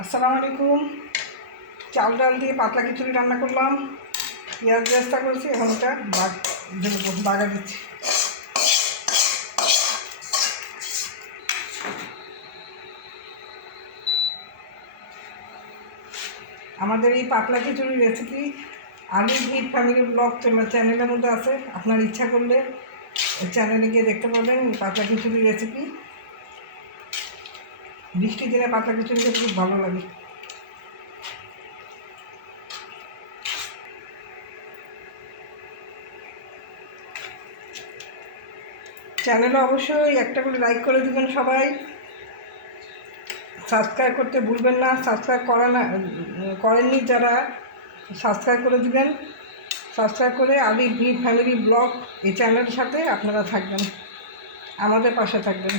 আসসালামু আলাইকুম। চাল ডাল দিয়ে পাতলা খিচুড়ি রান্না করলাম, পেঁয়াজ বেরেস্তা করেছি। এখন এটা বাগা দিচ্ছি। আমাদের এই পাতলা খিচুড়ির রেসিপি আলু ভিট ফ্যামিলি ব্লগ চ্যানেলের মধ্যে আছে। আপনার ইচ্ছা করলে চ্যানেলে গিয়ে দেখতে পাবেন পাতলা খিচুড়ির রেসিপি। বৃষ্টির দিনে পাতলা খিচুড়ি খেতে খুব ভালো লাগে। চ্যানেলে অবশ্যই একটা করে লাইক করে দেবেন সবাই। সাবস্ক্রাইব করতে ভুলবেন না। সাবস্ক্রাইব করেননি যারা, সাবস্ক্রাইব করে দেবেন। সাবস্ক্রাইব করে আলি ভিট ফ্যামিলি ব্লগ এই চ্যানেলের সাথে আপনারা থাকবেন, আমাদের পাশে থাকবেন।